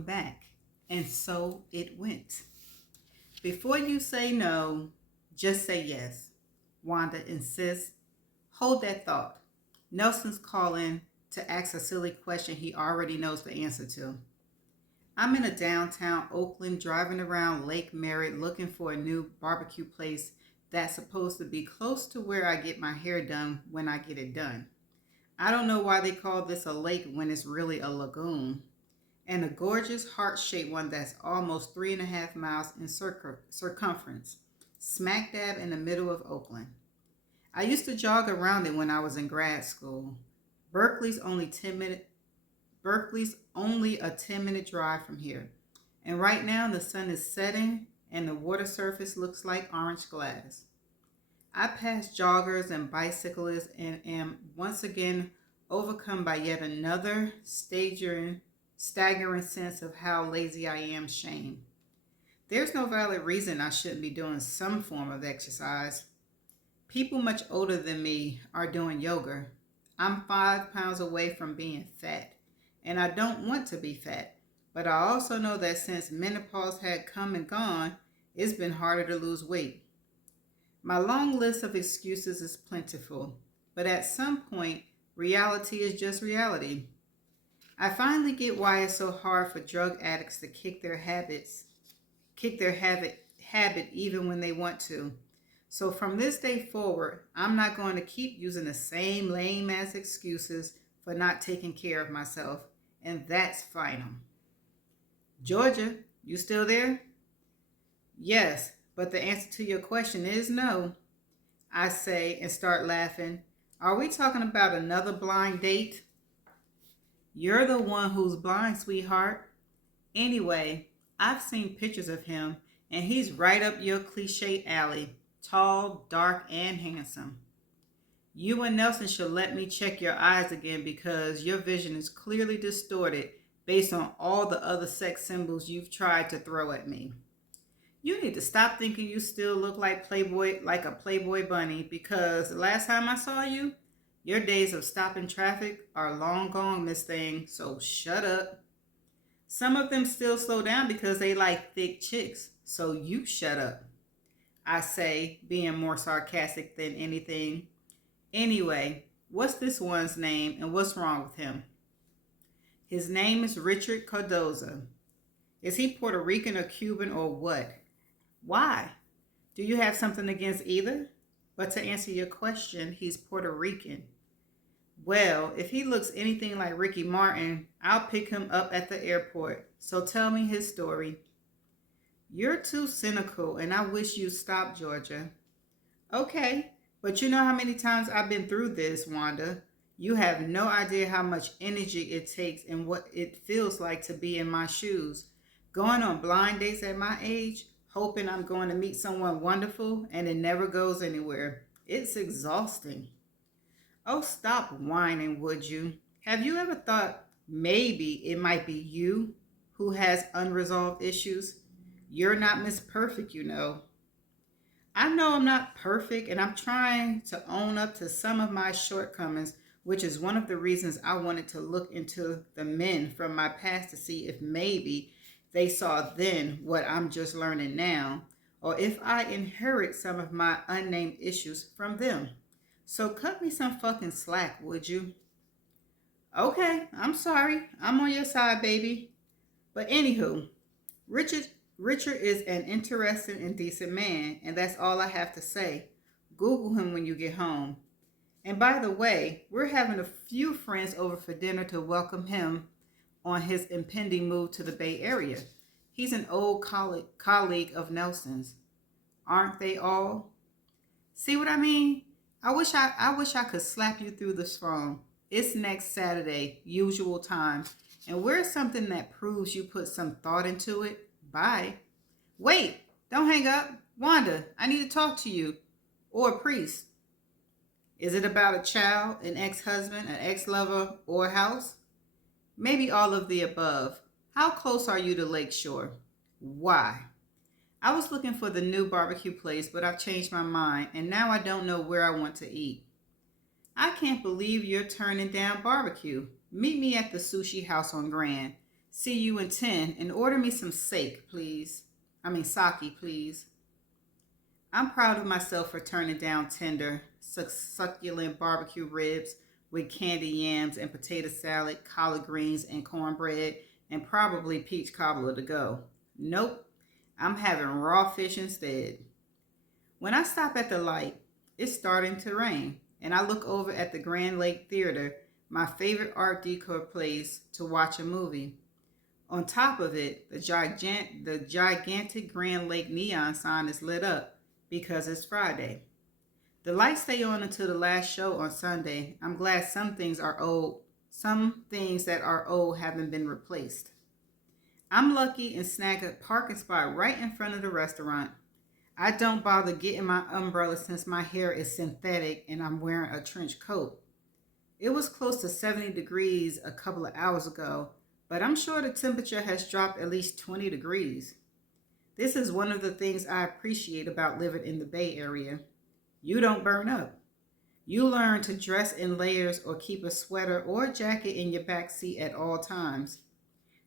welcome back. And so it went. Before you say no, just say yes. Wanda insists. Hold that thought. Nelson's calling to ask a silly question he already knows the answer to. I'm in a downtown Oakland driving around Lake Merritt looking for a new barbecue place that's supposed to be close to where I get my hair done when I get it done. I don't know why they call this a lake when it's really a lagoon. And a gorgeous heart-shaped one that's almost 3.5 miles in circumference, smack dab in the middle of Oakland. I used to jog around it when I was in grad school. Berkeley's only 10 minute Berkeley's only a 10-minute drive from here. And right now the sun is setting and the water surface looks like orange glass. I pass joggers and bicyclists and am once again overcome by yet another staggering sense of how lazy I am shame. There's no valid reason I shouldn't be doing some form of exercise. People much older than me are doing yoga. I'm 5 pounds away from being fat, and I don't want to be fat. But I also know that since menopause had come and gone, it's been harder to lose weight. My long list of excuses is plentiful, but at some point, reality is just reality. I finally get why it's so hard for drug addicts to kick their habit even when they want to. So from this day forward, I'm not going to keep using the same lame ass excuses for not taking care of myself, and that's final. Georgia, you still there? Yes, but the answer to your question is no, I say and start laughing. Are we talking about another blind date? You're the one who's blind, sweetheart. Anyway, I've seen pictures of him, and he's right up your cliche alley. Tall, dark, and handsome. You and Nelson should let me check your eyes again because your vision is clearly distorted based on all the other sex symbols you've tried to throw at me. You need to stop thinking you still look like a Playboy bunny because the last time I saw you, your days of stopping traffic are long gone, Miss Thing, so shut up. Some of them still slow down because they like thick chicks, so you shut up, I say, being more sarcastic than anything. Anyway, what's this one's name and what's wrong with him? His name is Richard Cardoza. Is he Puerto Rican or Cuban or what? Why? Do you have something against either? But to answer your question, he's Puerto Rican. Well, if he looks anything like Ricky Martin, I'll pick him up at the airport. So tell me his story. You're too cynical, and I wish you'd stop, Georgia. Okay, but you know how many times I've been through this, Wanda. You have no idea how much energy it takes and what it feels like to be in my shoes. Going on blind dates at my age, hoping I'm going to meet someone wonderful, and it never goes anywhere. It's exhausting. Oh, stop whining, would you? Have you ever thought maybe it might be you who has unresolved issues? You're not Miss Perfect, you know. I know I'm not perfect, and I'm trying to own up to some of my shortcomings, which is one of the reasons I wanted to look into the men from my past to see if maybe they saw then what I'm just learning now, or if I inherit some of my unnamed issues from them. So cut me some fucking slack, would you? Okay, I'm sorry. I'm on your side, baby. But anywho, Richard Richard is an interesting and decent man, and that's all I have to say. Google him when you get home. And by the way, we're having a few friends over for dinner to welcome him on his impending move to the Bay Area. He's an old colleague of Nelson's. Aren't they all? See what I mean? I wish I could slap you through this phone. It's next Saturday, usual time. And where's something that proves you put some thought into it? Bye. Wait, don't hang up. Wanda, I need to talk to you. Or a priest. Is it about a child, an ex-husband, an ex-lover, or a house? Maybe all of the above. How close are you to Lakeshore? Why? I was looking for the new barbecue place, but I've changed my mind, and now I don't know where I want to eat. I can't believe you're turning down barbecue. Meet me at the sushi house on Grand. See you in 10 and order me some sake, please. Sake, please. I'm proud of myself for turning down tender, succulent barbecue ribs with candy yams and potato salad, collard greens, and cornbread, and probably peach cobbler to go. Nope, I'm having raw fish instead. When I stop at the light, it's starting to rain, and I look over at the Grand Lake Theater, my favorite art deco place to watch a movie. On top of it, the gigantic Grand Lake neon sign is lit up because it's Friday. The lights stay on until the last show on Sunday. I'm glad some things are old. Some things that are old haven't been replaced. I'm lucky and snag a parking spot right in front of the restaurant. I don't bother getting my umbrella since my hair is synthetic and I'm wearing a trench coat. It was close to 70 degrees a couple of hours ago, but I'm sure the temperature has dropped at least 20 degrees. This is one of the things I appreciate about living in the Bay Area. You don't burn up. You learn to dress in layers or keep a sweater or a jacket in your back seat at all times.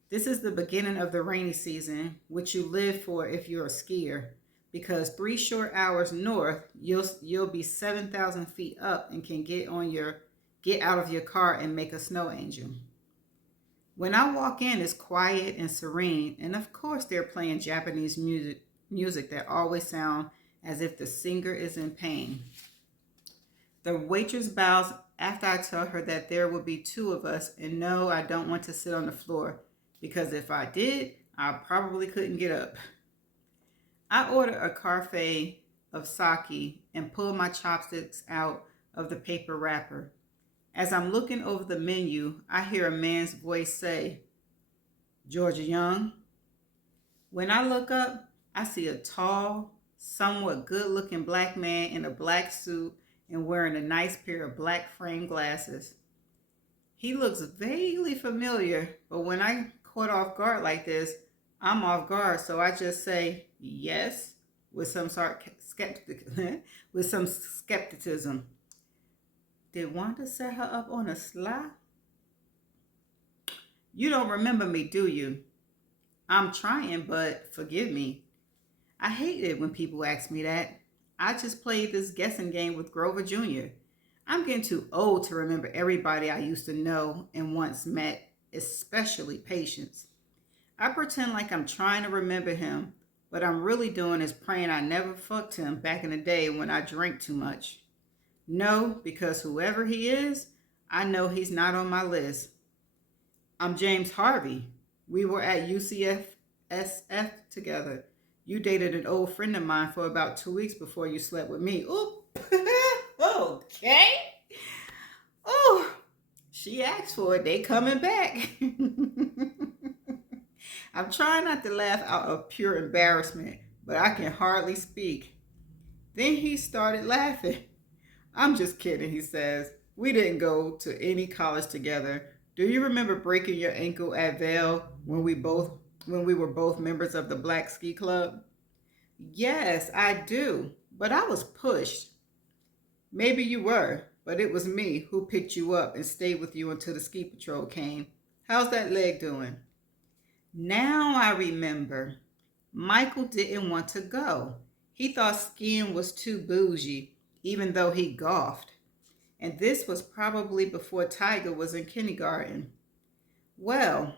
This is the beginning of the rainy season, which you live for if you're a skier, because 3 short hours north, you'll be 7,000 feet up and can get out of your car and make a snow angel. When I walk in, it's quiet and serene, and of course they're playing Japanese music that always sound as if the singer is in pain. The waitress bows after I tell her that there will be 2 of us, and no, I don't want to sit on the floor, because if I did, I probably couldn't get up. I order a carafe of sake and pull my chopsticks out of the paper wrapper. As I'm looking over the menu, I hear a man's voice say, "Georgia Young?" When I look up, I see a tall, somewhat good-looking black man in a black suit and wearing a nice pair of black frame glasses. He looks vaguely familiar, but when I caught off guard like this, I'm off guard, so I just say yes with some skepticism. Did Wanda set her up on a sly? You don't remember me, do you? I'm trying, but forgive me. I hate it when people ask me that. I just played this guessing game with Grover Jr. I'm getting too old to remember everybody I used to know and once met, especially Patience. I pretend like I'm trying to remember him, but I'm really doing is praying I never fucked him back in the day when I drank too much. No, because whoever he is, I know he's not on my list. I'm James Harvey. We were at UCSF together. You dated an old friend of mine for about 2 weeks before you slept with me. Oop. Okay. Oh, she asked for it. They coming back. I'm trying not to laugh out of pure embarrassment, but I can hardly speak. Then he started laughing. I'm just kidding, he says. We didn't go to any college together. Do you remember breaking your ankle at Vail when we were both members of the Black Ski Club? Yes, I do, but I was pushed. Maybe you were, but it was me who picked you up and stayed with you until the ski patrol came. How's that leg doing? Now I remember. Michael didn't want to go. He thought skiing was too bougie, even though he golfed. And this was probably before Tiger was in kindergarten. Well,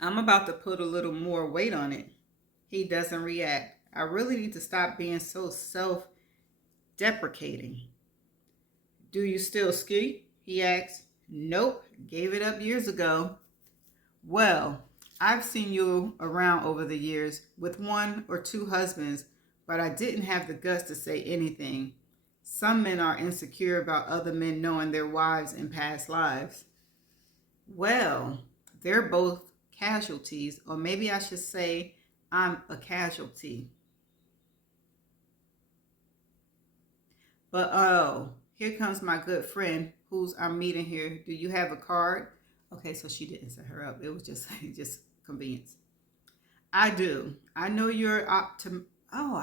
I'm about to put a little more weight on it. He doesn't react. I really need to stop being so self-deprecating. Do you still ski? He asks. Nope, gave it up years ago. Well, I've seen you around over the years with 1 or 2 husbands, but I didn't have the guts to say anything. Some men are insecure about other men knowing their wives in past lives. Well, they're both casualties, or maybe I should say I'm a casualty. But oh, here comes my good friend who's I'm meeting here. Do you have a card? Okay, so she didn't set her up. It was just convenience. I do. I know you're I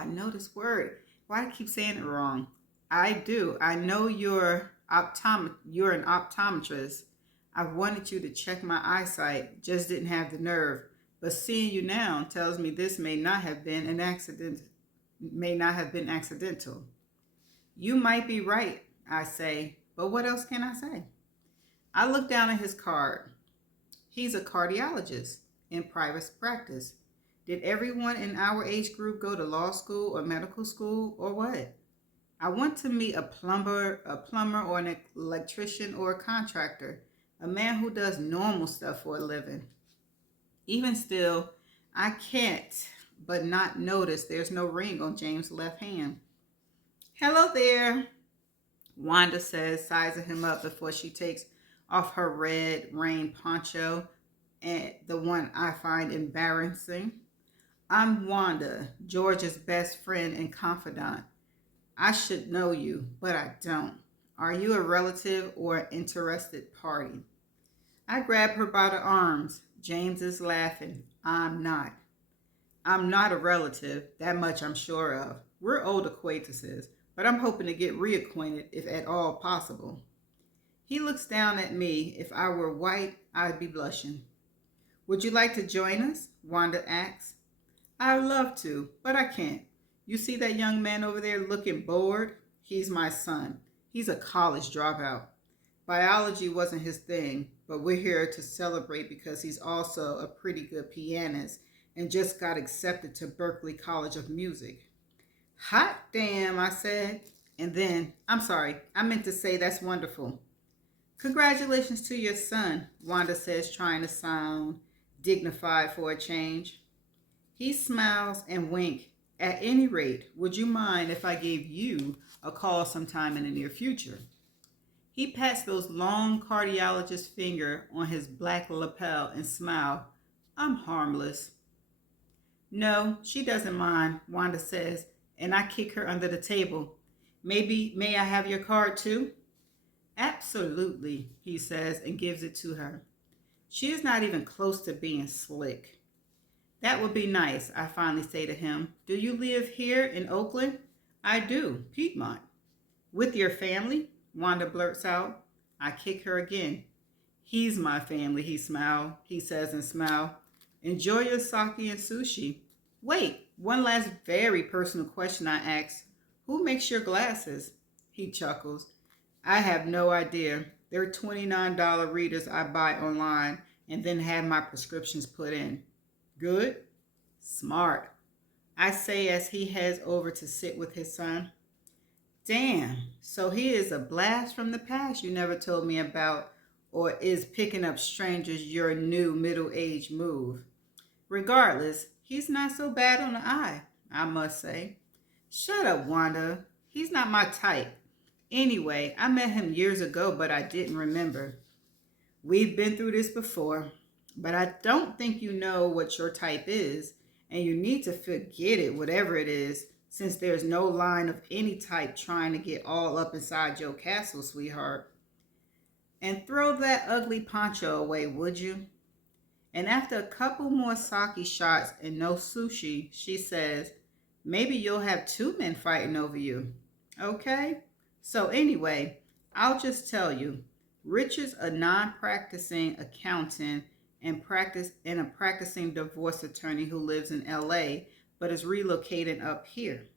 know this word. Why do I keep saying it wrong? I do. I know you're an optometrist. I wanted you to check my eyesight, just didn't have the nerve. But seeing you now tells me this may not have been an accident, may not have been accidental. You might be right, I say, but what else can I say? I look down at his card. He's a cardiologist in private practice. Did everyone in our age group go to law school or medical school or what? I want to meet a plumber or an electrician or a contractor, a man who does normal stuff for a living. Even still, I can't but not notice there's no ring on James' left hand. Hello there, Wanda says, sizing him up before she takes off her red rain poncho, and the one I find embarrassing. I'm Wanda, George's best friend and confidant. I should know you, but I don't. Are you a relative or an interested party? I grab her by the arms. James is laughing. I'm not. I'm not a relative, that much I'm sure of. We're old acquaintances, but I'm hoping to get reacquainted if at all possible. He looks down at me. If I were white, I'd be blushing. Would you like to join us? Wanda asks. I'd love to, but I can't. You see that young man over there looking bored? He's my son. He's a college dropout. Biology wasn't his thing, but we're here to celebrate because he's also a pretty good pianist and just got accepted to Berklee College of Music. Hot damn, I said. And then, I'm sorry, I meant to say that's wonderful. Congratulations to your son, Wanda says, trying to sound dignified for a change. He smiles and winks. At any rate, would you mind if I gave you a call sometime in the near future? He pats those long cardiologist finger on his black lapel and smiles. I'm harmless. No, she doesn't mind, Wanda says, and I kick her under the table. May I have your card too? Absolutely, he says and gives it to her. She is not even close to being slick. That would be nice, I finally say to him. Do you live here in Oakland? I do, Piedmont. With your family? Wanda blurts out. I kick her again. He's my family, he says and smile. Enjoy your sake and sushi. Wait, one last very personal question I ask. Who makes your glasses? He chuckles. I have no idea. They're $29 readers I buy online and then have my prescriptions put in. Good? Smart. I say as he heads over to sit with his son. Damn, so he is a blast from the past you never told me about, or is picking up strangers your new middle-aged move? Regardless, he's not so bad on the eye, I must say. Shut up, Wanda. He's not my type. Anyway, I met him years ago, but I didn't remember. We've been through this before, but I don't think you know what your type is, and you need to forget it, whatever it is, since there's no line of any type trying to get all up inside your castle, sweetheart. And throw that ugly poncho away, would you? And after a couple more sake shots and no sushi, she says, maybe you'll have two men fighting over you. Okay? So anyway, I'll just tell you, Richard's a non-practicing accountant and a practicing divorce attorney who lives in LA, but is relocating up here.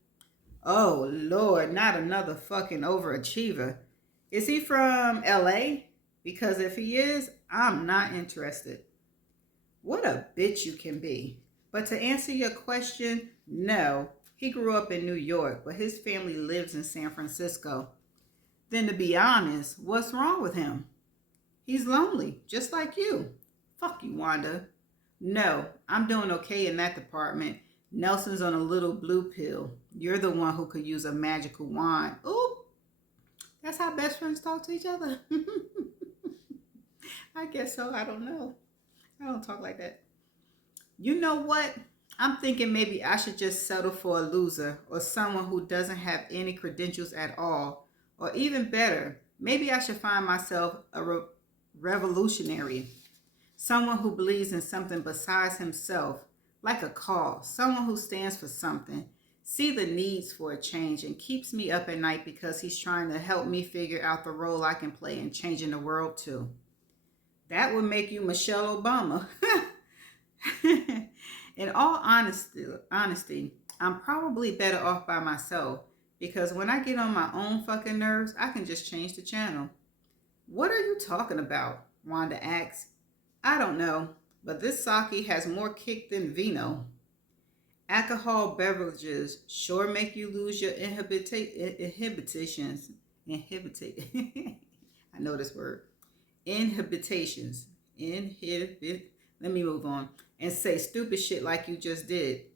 Oh, Lord, not another fucking overachiever. Is he from LA? Because if he is, I'm not interested. What a bitch you can be. But to answer your question, no. He grew up in New York, but his family lives in San Francisco. Then to be honest, what's wrong with him? He's lonely, just like you. Fuck you, Wanda. No, I'm doing okay in that department. Nelson's on a little blue pill. You're the one who could use a magical wand. Ooh, that's how best friends talk to each other. I guess so. I don't know. I don't talk like that. You know what? I'm thinking maybe I should just settle for a loser or someone who doesn't have any credentials at all. Or even better, maybe I should find myself a revolutionary. Someone who believes in something besides himself, like a cause. Someone who stands for something, see the needs for a change, and keeps me up at night because he's trying to help me figure out the role I can play in changing the world too. That would make you Michelle Obama. In all honesty, I'm probably better off by myself because when I get on my own fucking nerves, I can just change the channel. What are you talking about? Wanda asks. I don't know, but this sake has more kick than vino. Alcohol beverages sure make you lose your inhibitions. I know this word. Inhibitations. Let me move on and say stupid shit like you just did.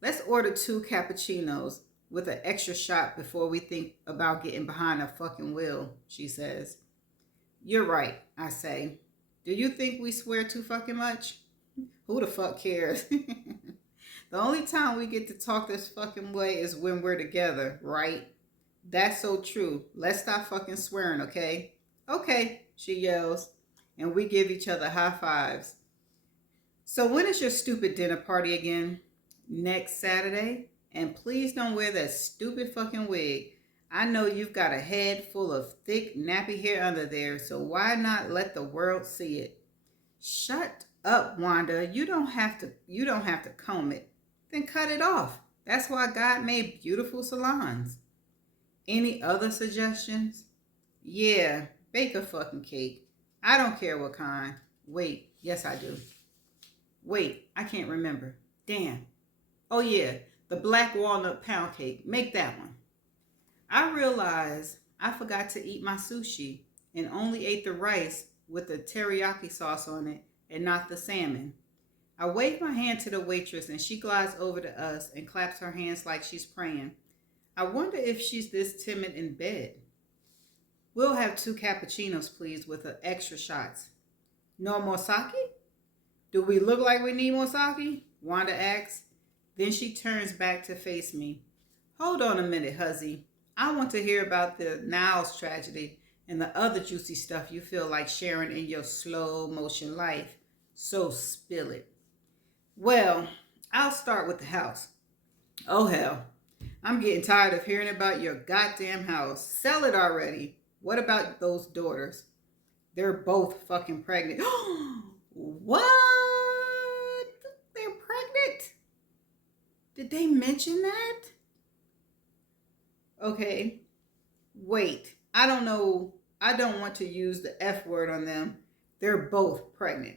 Let's order 2 cappuccinos with an extra shot before we think about getting behind a fucking wheel, she says. You're right, I say. Do you think we swear too fucking much? Who the fuck cares? The only time we get to talk this fucking way is when we're together, right? That's so true. Let's stop fucking swearing, okay? Okay, she yells, and we give each other high fives. So when is your stupid dinner party again? Next Saturday? And please don't wear that stupid fucking wig. I know you've got a head full of thick, nappy hair under there, so why not let the world see it? Shut up, Wanda. You don't have to comb it. Then cut it off. That's why God made beautiful salons. Any other suggestions? Yeah, bake a fucking cake. I don't care what kind. Wait, yes I do. Wait, I can't remember. Damn. Oh yeah, the black walnut pound cake. Make that one. I realized I forgot to eat my sushi and only ate the rice with the teriyaki sauce on it and not the salmon. I wave my hand to the waitress and she glides over to us and claps her hands like she's praying. I wonder if she's this timid in bed. We'll have 2 cappuccinos, please, with extra shots. No more sake? Do we look like we need more sake? Wanda asks. Then she turns back to face me. Hold on a minute, huzzy. I want to hear about the Niles tragedy and the other juicy stuff you feel like sharing in your slow motion life. So spill it. Well, I'll start with the house. Oh hell, I'm getting tired of hearing about your goddamn house. Sell it already. What about those daughters? They're both fucking pregnant. What? They're pregnant? Did they mention that? Okay, wait. I don't know. I don't want to use the F word on them. They're both pregnant.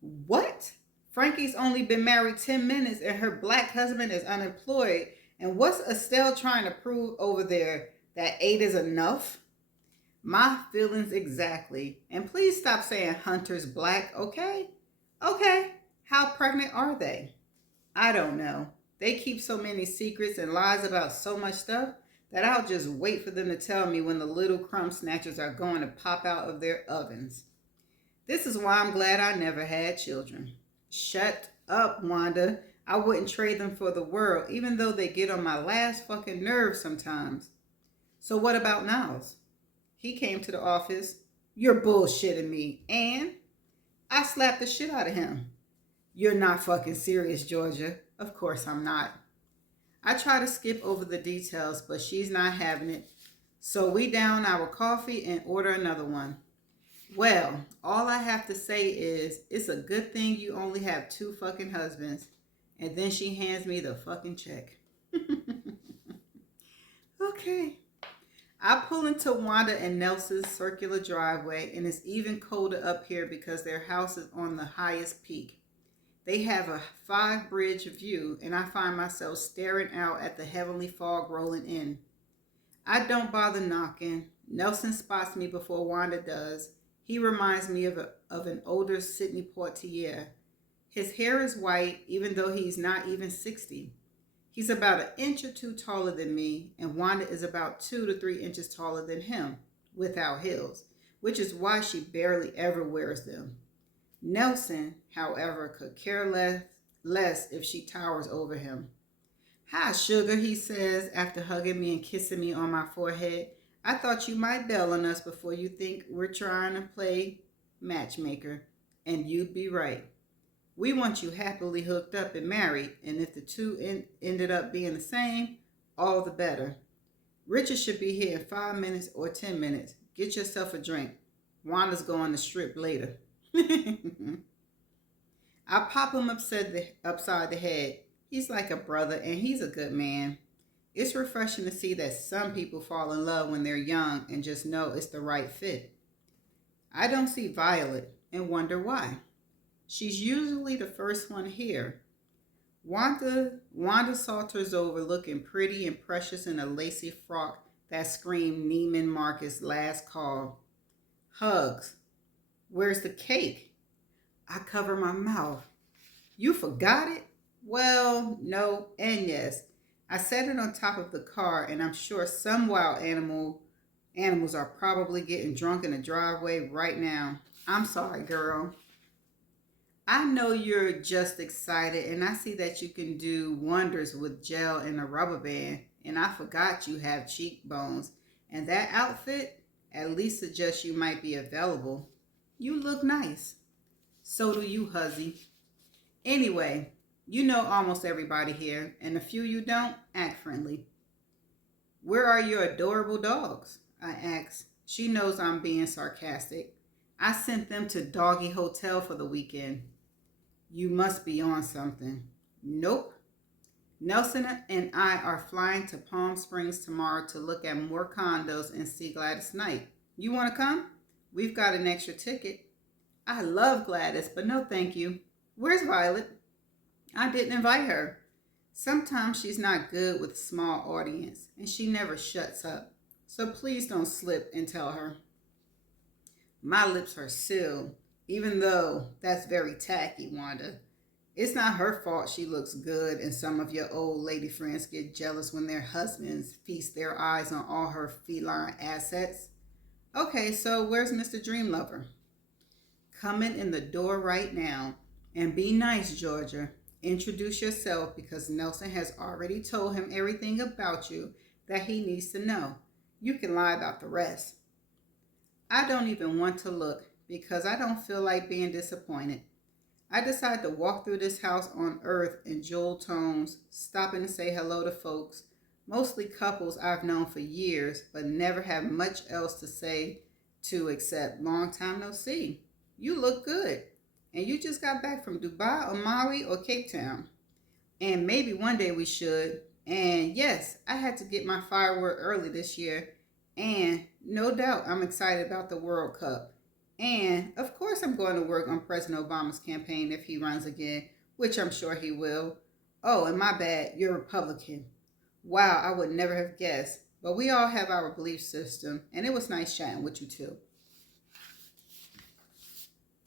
What? Frankie's only been married 10 minutes and her black husband is unemployed. And what's Estelle trying to prove over there? That 8 is enough? My feelings exactly. And please stop saying Hunter's black, okay? Okay. How pregnant are they? I don't know. They keep so many secrets and lies about so much stuff that I'll just wait for them to tell me when the little crumb snatchers are going to pop out of their ovens. This is why I'm glad I never had children. Shut up, Wanda. I wouldn't trade them for the world, even though they get on my last fucking nerves sometimes. So what about Niles? He came to the office. You're bullshitting me. And I slapped the shit out of him. You're not fucking serious, Georgia. Of course I'm not. I try to skip over the details, but she's not having it. So we down our coffee and order another one. Well, all I have to say is, it's a good thing you only have 2 fucking husbands. And then she hands me the fucking check. Okay. I pull into Wanda and Nelson's circular driveway, and it's even colder up here because their house is on the highest peak. They have a 5-bridge view, and I find myself staring out at the heavenly fog rolling in. I don't bother knocking. Nelson spots me before Wanda does. He reminds me of an older Sidney Poitier. His hair is white, even though he's not even 60. He's about 1 inch or 2 taller than me, and Wanda is about 2 to 3 inches taller than him, without heels, which is why she barely ever wears them. Nelson, however, could care less if she towers over him. Hi, sugar, he says after hugging me and kissing me on my forehead. I thought you might bail on us before you think we're trying to play matchmaker, and you'd be right. We want you happily hooked up and married, and if the two ended up being the same, all the better. Richard should be here in 5 minutes or 10 minutes. Get yourself a drink. Wanda's going to strip later. I pop him upside the head. He's like a brother and he's a good man. It's refreshing to see that some people fall in love when they're young and just know it's the right fit. I don't see Violet and wonder why. She's usually the first one here. Wanda saunters over looking pretty and precious in a lacy frock that screamed Neiman Marcus last call. Hugs. Where's the cake? I cover my mouth. You forgot it? Well, no, and yes. I set it on top of the car, and I'm sure some animals are probably getting drunk in the driveway right now. I'm sorry, girl. I know you're just excited, and I see that you can do wonders with gel and a rubber band. And I forgot you have cheekbones. And that outfit at least suggests you might be available. You look nice. So do you, huzzy. Anyway, you know almost everybody here, and the few you don't, act friendly. Where are your adorable dogs? I ask. She knows I'm being sarcastic. I sent them to Doggy Hotel for the weekend. You must be on something. Nope. Nelson and I are flying to Palm Springs tomorrow to look at more condos and see Gladys Knight. You want to come? We've got an extra ticket. I love Gladys, but no thank you. Where's Violet? I didn't invite her. Sometimes she's not good with a small audience, and she never shuts up. So please don't slip and tell her. My lips are sealed, even though that's very tacky, Wanda. It's not her fault she looks good and some of your old lady friends get jealous when their husbands feast their eyes on all her feline assets. Okay, so where's Mr. Dreamlover? Coming in the door right now. And be nice, Georgia. Introduce yourself because Nelson has already told him everything about you that he needs to know. You can lie about the rest. I don't even want to look because I don't feel like being disappointed. I decide to walk through this house on earth in jewel tones, stopping to say hello to folks, mostly couples I've known for years, but never have much else to say to except long time no see. You look good. And you just got back from Dubai or Maui or Cape Town. And maybe one day we should. And yes, I had to get my firework early this year. And no doubt I'm excited about the World Cup. And of course I'm going to work on President Obama's campaign if he runs again, which I'm sure he will. Oh, and my bad, you're Republican. Wow, I would never have guessed. But we all have our belief system, and it was nice chatting with you too.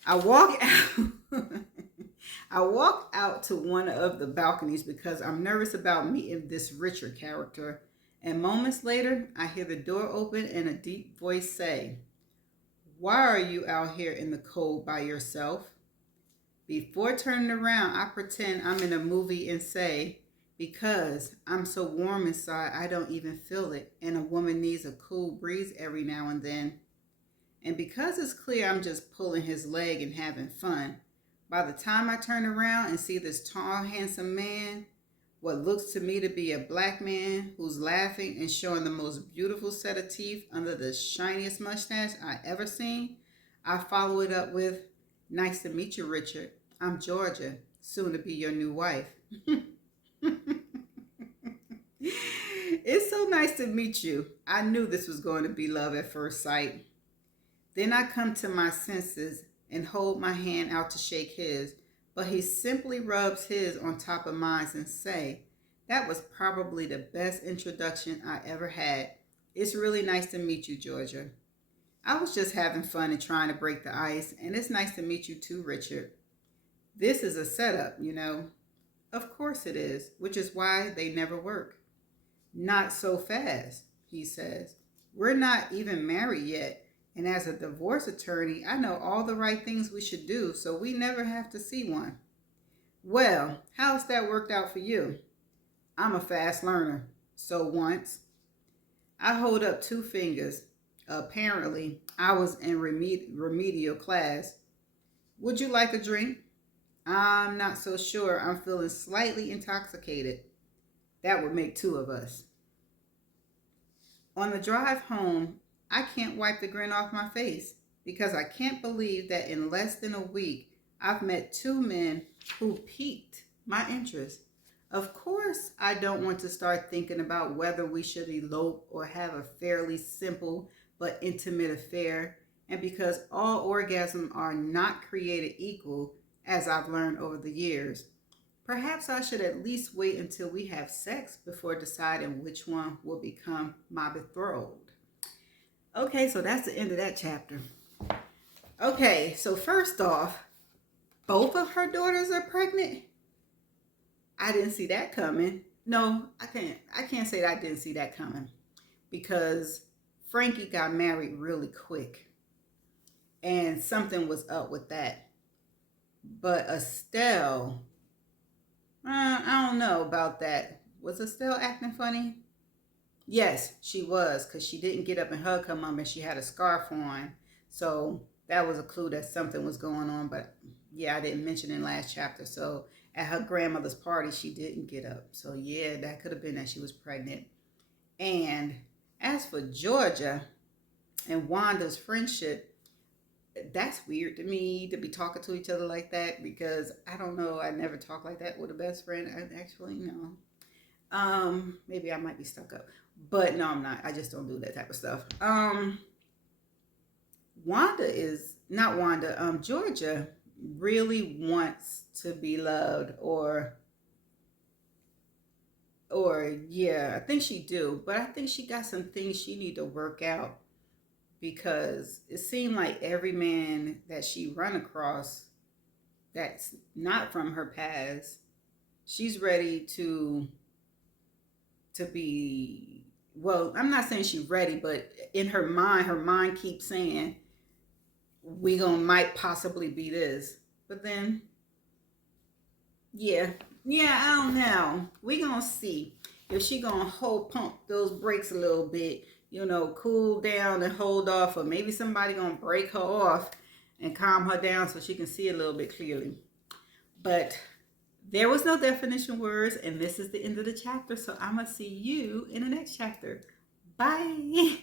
I walk out. I walk out to one of the balconies because I'm nervous about meeting this Richard character. And moments later, I hear the door open and a deep voice say, "Why are you out here in the cold by yourself?" Before turning around, I pretend I'm in a movie and say, "Because I'm so warm inside, I don't even feel it, and a woman needs a cool breeze every now and then." And because it's clear I'm just pulling his leg and having fun, by the time I turn around and see this tall, handsome man, what looks to me to be a black man who's laughing and showing the most beautiful set of teeth under the shiniest mustache I ever seen, I follow it up with, "Nice to meet you, Richard. I'm Georgia, soon to be your new wife." It's so nice to meet you. I knew this was going to be love at first sight. Then I come to my senses and hold my hand out to shake his, but he simply rubs his on top of mine and say, "That was probably the best introduction I ever had. It's really nice to meet you, Georgia. I was just having fun and trying to break the ice, and it's nice to meet you too, Richard. This is a setup, you know." Of course it is, which is why they never work. "Not so fast," he says. "We're not even married yet. And as a divorce attorney, I know all the right things we should do, so we never have to see one." "Well, how's that worked out for you?" "I'm a fast learner. So once." I hold up two fingers. Apparently, I was in remedial class. "Would you like a drink?" "I'm not so sure. I'm feeling slightly intoxicated." That would make two of us. On the drive home, I can't wipe the grin off my face. because I can't believe that in less than a week, I've met two men who piqued my interest. Of course, I don't want to start thinking about whether we should elope or have a fairly simple but intimate affair. And because all orgasms are not created equal, as I've learned over the years, perhaps I should at least wait until we have sex before deciding which one will become my betrothed. Okay, so that's the end of that chapter. Okay, so first off, both of her daughters are pregnant. I didn't see that coming. No, I can't say that I didn't see that coming, because Frankie got married really quick and something was up with that. But Estelle, I don't know about that. Was Estelle acting funny? Yes, she was, because she didn't get up and hug her mom and she had a scarf on. So that was a clue that something was going on. But yeah, I didn't mention in last chapter. So at her grandmother's party, she didn't get up. So yeah, that could have been that she was pregnant. And as for Georgia and Wanda's friendship, that's weird to me to be talking to each other like that, because I don't know, I never talk like that with a best friend. I actually no. Maybe I might be stuck up. But no, I'm not. I just don't do that type of stuff. Georgia really wants to be loved, or yeah, I think she do, but I think she got some things she need to work out, because it seemed like every man that she run across that's not from her past, she's ready to be, well, I'm not saying she's ready, but in her mind keeps saying we gonna might possibly be this. But then yeah, I don't know. We gonna see if she gonna hold pump those brakes a little bit, cool down and hold off, or maybe somebody gonna break her off and calm her down so she can see a little bit clearly. But there was no definition words, and this is the end of the chapter. So I'm gonna see you in the next chapter. Bye.